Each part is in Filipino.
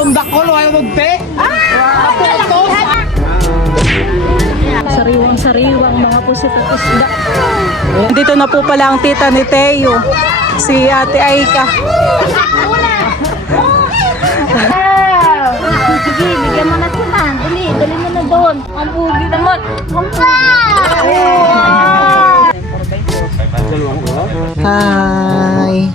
talundak ko, luhay magte. Sariwang mga pusit at isda. Dito na po pala ang tita ni Teo, si Ate Aika. Sige, bigyan mo na sila. Dali mo na doon. Ang bugi naman. Hi!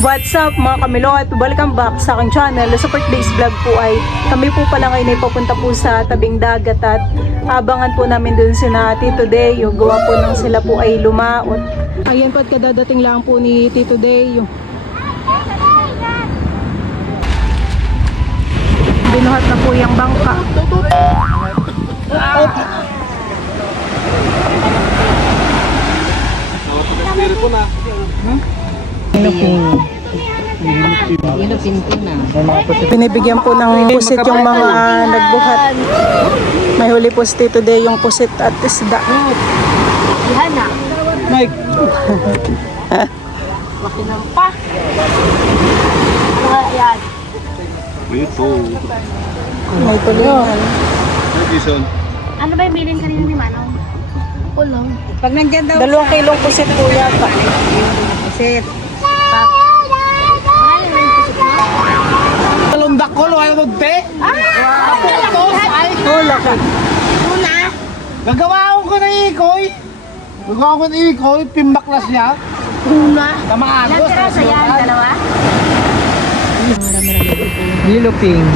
What's up mga kamilo at welcome back sa aking channel. Sa Days Vlog po ay kami po pala ngayon ay papunta po sa tabing dagat at abangan po namin dun sina Tito Deo. Gawa po nang sila po ay lumaot. Ayan po at kadadating lang po ni Tito Deo. Binuhat na po yung bangka. Binibigyan po ng pusit yung mga nagbuhat. May huli po si Tito Deo yung pusit at isda. Yan na. Mike. Laki ng pa. Yan. Ito. May tulingan. Jason. Ano ba yung bilin kanina ni Manong? Ulo. Pag nandiyan daw 2 kilong pusit po yata. Pusit. Talundak ko, luhay magte. Oh, laki. Una. Gagawa ko ng ikoy. Gagawa ko ng ikoy, pimbaklas niya. Una. Tamaagos. Ilang piraso yan? Dalawa? Niluping.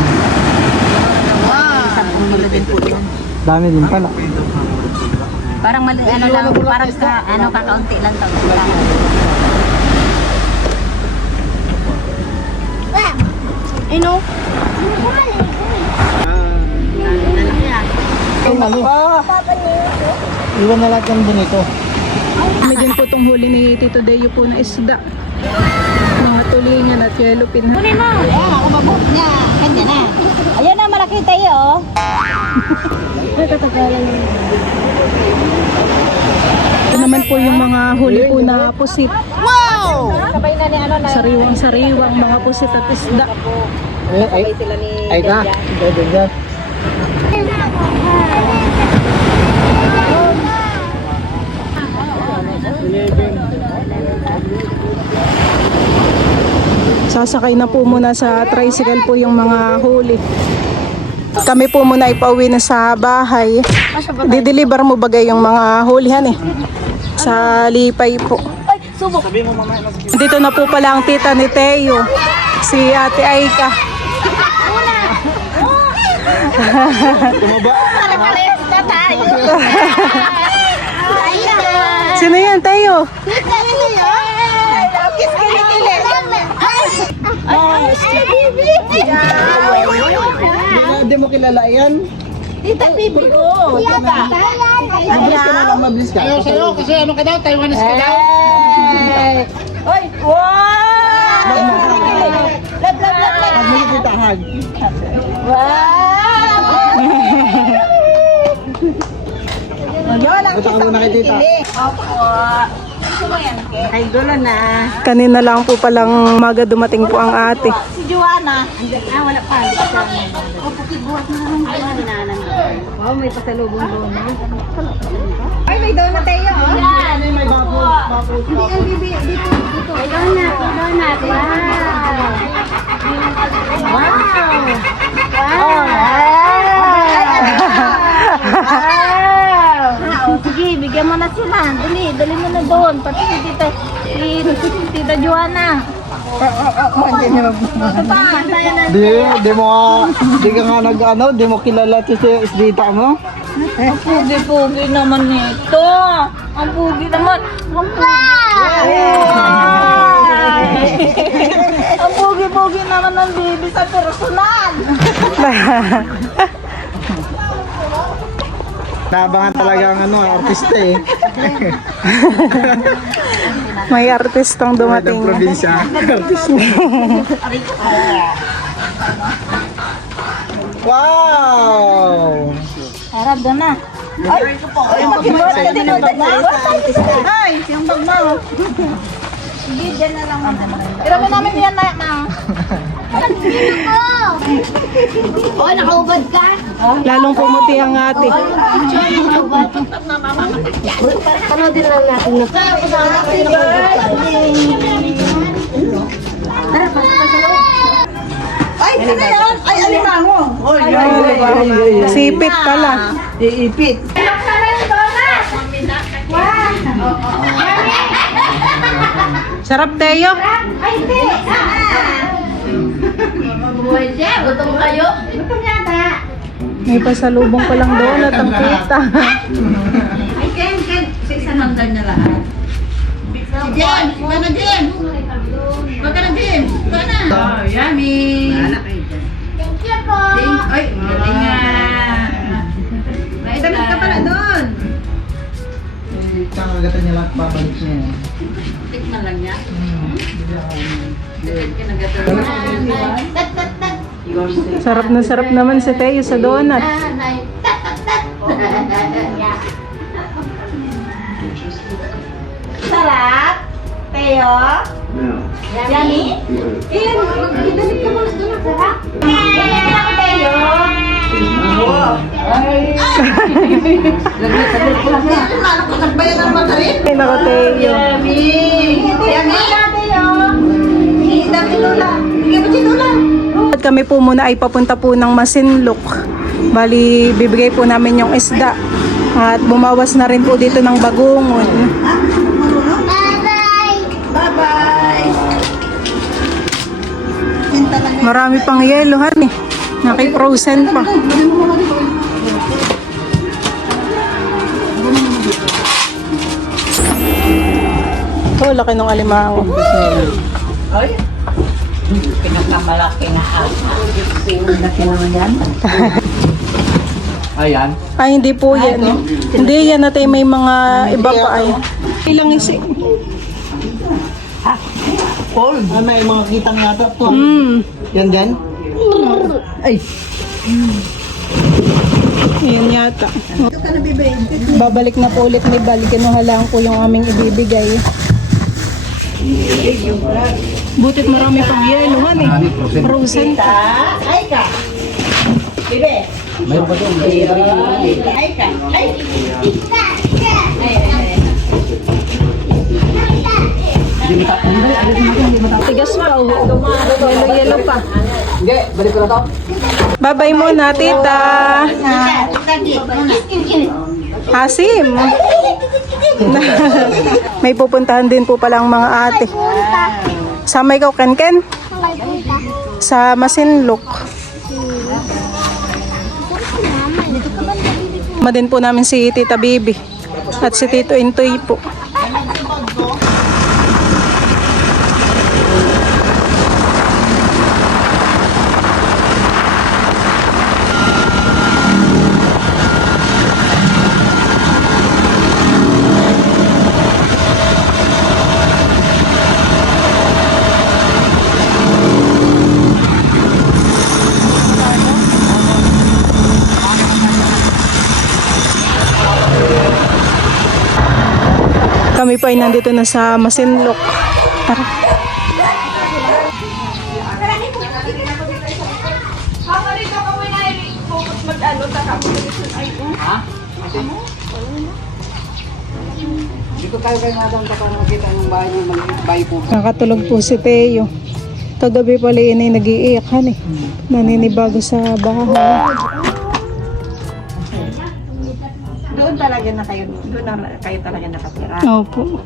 Dami din pala. Parang mali, ano lang, parang sa, ano, kakaunti lang to. Ino? Iwan na lahat yung dun ito. May din po itong huli ni Tito Deo po na isda. Mga tulingan at yellow pin. Kunin mo! Ayan, ako mabuk niya. Kanya na. Ayan na, malaki tayo, oh. Ito naman po yung mga huli po na pusit. Wow! Sabay na ni ano na. Sariwang mga pusit at isda. Ay ka. Dyan. Sasakay na po muna sa tricycle po yung mga huli. Kami po muna ipauwi na sa bahay. Dideliver mo bagay yung mga hulihan eh. Sa Lipay po. Ay, subok. Dito na po pala ang tita ni Teo, si Ate Aika. Para palis na tayo. Sino yan, Teo? Kiss ka ni Tile. Hindi mo kilala yan? Tita Bibi ko. Tita. Mabilis ka. Ayaw sa'yo kasi ano ka daw, Taiwanese ka daw. Oy, wow! Lab. Mabilis kita, hag. Wow! Gusto ka muna kay tita. Ay, dulo na. Kanina lang po palang maga dumating po ang ate. Si Joanna. Ah, wala pa. O, pukibuhat na lang. Ay, hinahanan mo. Wow, may pasalubong doon. Ay, may doon na tayo. Yan. May bapo. Hindi, ang bibi. Dito. Ay, donut. Donut. Wow. Wow. Sige, bigyan mo na sila. Dali mo na doon. Pati si Tita Joanna. Di mo di mo kilala si Isdita mo? Ang pugi-pugi naman nito. Ang pugi naman. Ang pugi. Ang pugi-pugi naman ng baby sa personal. Naabangan talaga ang artista eh. May artistang dumating. Ng probinsya. Artista. Wow! Harap doon na. Ay, mag-iwan ka din ang bag mo. Ay, yung bag mo. Sige, dyan na lang ang ano. Tira mo namin yan na, ma. Nagpino ko! Oh, nakaubad ka? Lalong pumuti ang ate. Nakaubad. Panoodin lang natin na. Tara, pasok ka sa loob. Ay, ano yan? Ay, alimango. Sipit pala. Iipit. Sarap, Teo. Ay, hindi! Buhay siya, gutom kayo. Gutom yata. May pasalubong pa lang doon at ang kita. Ay, Ken, sa isang hanggan na lahat. Jen, iba na Jen. Iba ka na Jen. Iba na. Oh, yummy! Thank you po! Ay, galing nga. May damit ka pala doon. Kakagatan niya lang, babalik niya. Tikman lang niya. Sarap naman si Teo sa donut. Sarap? Teo? Yummy? Iyan, magdidalik ka muna doon. Sarap? Ganyan lang, Teo. Nagbayan na naman rin. Ay, nako, Teo. Yummy. Yummy na, Teo. Dami Lola. Bigyan mo si Lola. At kami po muna ay papunta po ng Masinloc. Bali, bibigay po namin yung isda. At bumawas na rin po dito ng bagungon. Bye-bye. Marami pang yelo, han eh. Naki-frozen pa. Oh, laki ng alimango. Pinakamalaki na laki naman yan. Ayan. Ay, hindi po yan. Hindi yan natin may mga iba pa ay. Ilang isi. Paul. Ay, may mga kitang nata to. Yan din? Ay. Yan yata. Babalik na po ulit ni Bal. Kinuha lang po yung aming ibibigay. Butit marami pang yelo, han eh. Frozen pa. Ay ka. Bibe. Mayroon pa doon. Ay ka. Ay. Tigas pa, oh. Yelo pa. Hindi, balik ko na to. Bye-bye muna, tita. Asim. May pupuntahan din po pala ang mga ate. Sama ikaw, Ken? Sa Masinloc. Sama din po namin si Tita Bibi. At si Tito Intoy po. Kami po ay nandito na sa Masinloc. Tara. Dito tayo kayo nga doon para makita yung bahay niya. Bahay po. Nakatulog po si Teo. Kagabi pala yun ay nag-iiyakan eh. Naninibago sa bahay. Doon talaga na kayo. Doon na kayo talaga nakatira. Opo.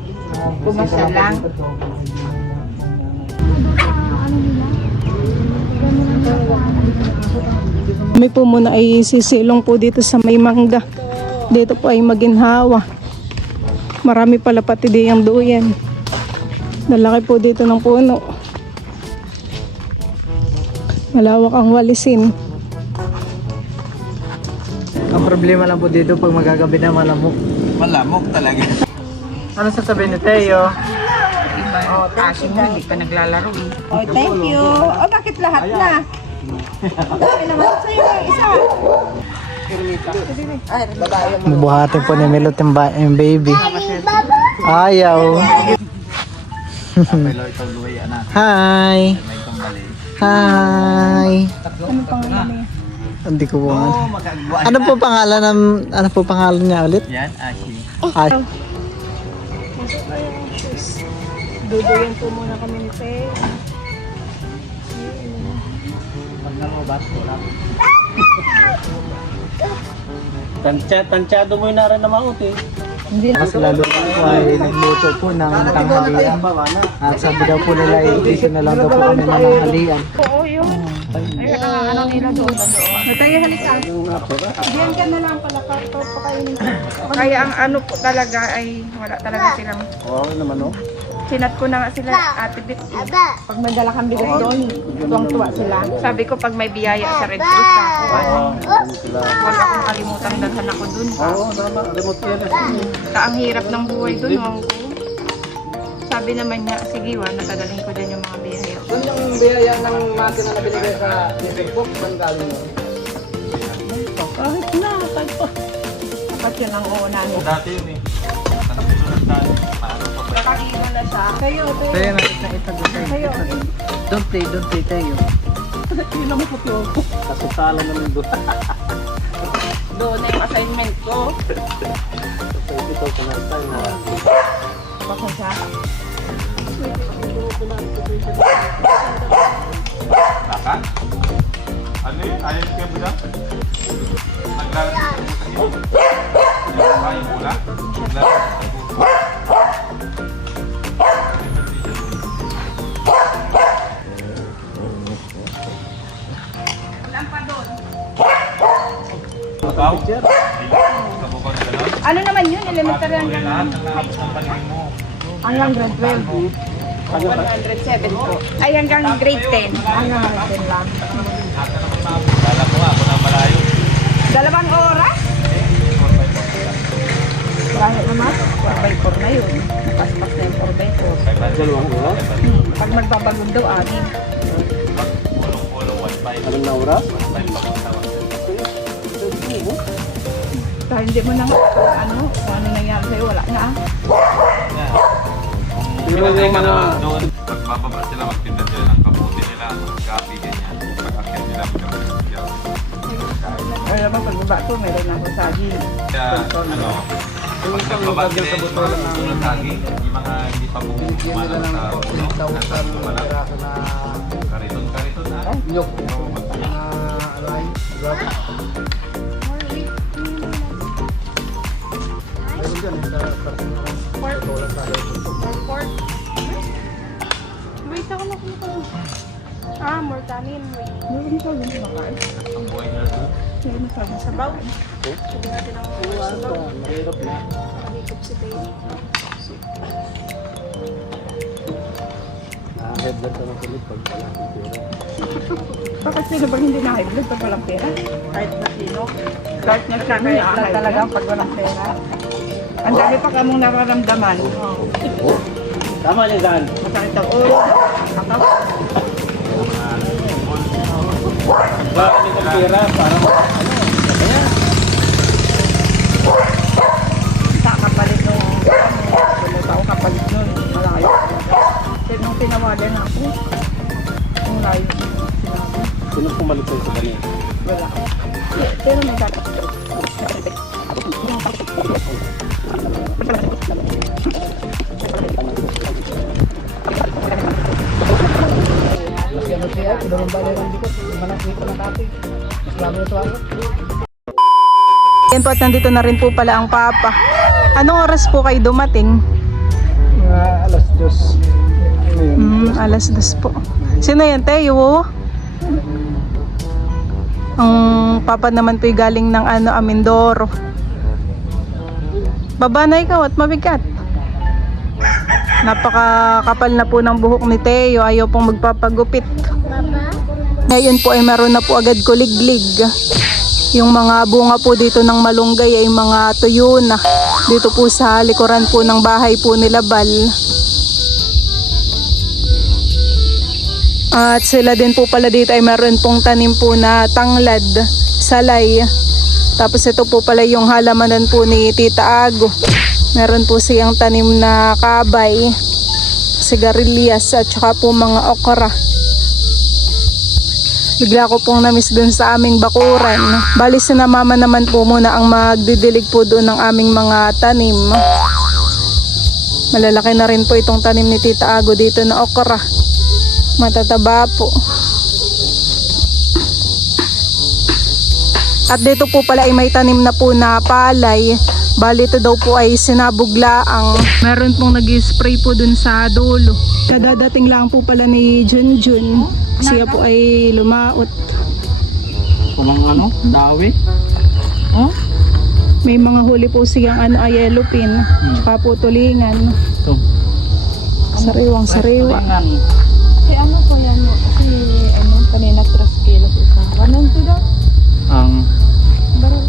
Pumasya lang. Kami po muna ay sisilong po dito sa may mangga. Dito po ay maginhawa. Marami pala pati di ang duyan. Lalaki po dito ng puno. Malawak ang walisin. Ang problema lang po dito pag magagabi na malamok. Malamok talaga. Ano sasabihin ni Teo? Oh, kasi mo, hindi pa naglalaro eh. Oh, thank you. Oh, bakit lahat na? Dami naman sa'yo yung isa. Buhatin po ni Milot yung baby. Ayaw. Hi. Hi. Hindi ko po. Ano po pangalan niya ulit? Yan, Ashi. Ashi. Duduyan po muna kami ni Teo. Tansyado mo yung naran na maut eh. Mas lalo po ay nagluto po ng tanghalian. At sabi daw po nila i-isi na lang daw po kami ng tanghalian. Oo, yun. Ano nila doon? Tayo halika. Diyan ka na lang pala karto pa kayo. Kaya ang ano po talaga ay wala talaga silang. Oo naman oh. Sinat ko na nga sila, Ate Bit. Pag may dala kang bigas doon, tuwang-tuwa sila. Sabi ko pag may biyaya sa Red Cross ako, wala akong kalimutan dalhan ako dun. Oo, tama. Remote yan eh. Ang hirap ng buhay dun, wang ko. Sabi naman niya, sige wa, natadaling ko dyan yung mga biyaya. Doon yung biyaya ng natin na binigay sa Facebook, saan galing mo? Kahit na, kahit pa. Dapat yun ang una niya. Dati yun eh. Susunod tayo. Paano pa ba? Nakakita na siya. Kayo, Tayo na itago tayo. Don't play tayo. Kasutalan naman doon. Doon na yung assignment ko. Ito ka na tayo na. Baka siya. Baka? Ano yun? Ayaw niyo kayo ba? Naglalagay ko sa yung mula? Ikaw? Kabukaw na gano'n? Ano naman yun? Elementary hanggang Lahat ng nakapos ng paligid mo. hanggang grade 12. 107 po. Ay hanggang grade 10. Hanggang grade 10 lang. Kala ko nga, ako na malayo. 2 oras? Bakit naman? 4x4 na yun. Paspas na yung 4x4. Pag magbabagong daw, amin. Pulong-pulong, 1.5. Anong na oras? 1.5 pa kung tawag. Dahil hindi mo na nga kung ano nangyari sa'yo, wala na ah. Pinagay ka naman doon. Magbababa sila, magtinda sila ng kabuti nila, magkapi, ganyan. Pag-akit nila, magkapi. Ay naman, pagbaba ko, meron na ako saging. Kaya, ano, pag nagbaba sila yung mga susunod lagi, yung mga hindi pa bumalang sa ulo, nasa bumalang. Kariton na. Nyok. Wait ako na kung ah, more kanin. Wait. Ang buhay na doon. Sabaw. Sige natin ang sabaw. Mahirap na. Nakikip si Tayo. Headland ka ng kulit pag wala kang pera. Bakit sino bang hindi na high blood pag walang pera? Kahit na sino. Kahit na sino na talaga pag walang pera. Ang dami pa kamong nararamdaman. Tama niya Dan. Masakit ang ulo. Bakit niya ng pera para Sa kapalit nung sunod ako kapalit nun. Malayo. Pero nung tinawagan ako, ang layo sinabi. sino pumalit sa'yo sa kanila? Wala. Pero may dapat. Yan po at nandito na rin po pala ang papa. Anong oras po kayo dumating? Mga alas 2. Alas 2 po. Sino yan, Teo? Ang papa naman po galing ng Amindoro. Baba na ikaw at mabigat. Napakakapal na po ng buhok ni Teo. Ayaw pong magpapagupit. Ngayon po ay meron na po agad kuliglig. Yung mga bunga po dito ng malunggay ay mga tuyo na. Dito po sa likuran po ng bahay po nila Bal. At sila din po pala dito ay meron pong tanim po na tanglad, salay. Tapos ito po pala yung halamanan po ni Tita Ago. Meron po siyang tanim na kabay, sigarilyas at saka po mga okra. Bigla ko pong namiss dun sa aming bakuran. Bali si na mama naman po muna ang magdidilig po doon ng aming mga tanim. Malalaki na rin po itong tanim ni Tita Ago dito na okra. Matataba po. At dito po pala ay may tanim na po na palay. Bali ito daw po ay sinabuglaang. Meron pong nag-spray po dun sa dulo. Kadadating lang po pala ni Junjun. Siya po ay lumaot. Kumang ano, dawi. Oh? May mga huli po siyang yellowpin. Tsaka po tulingan. Ito. Sariwang sariwa. Kasi ano po yan? Kasi ano, kanina 3 kilos isa. 1 daw? Ang Baril.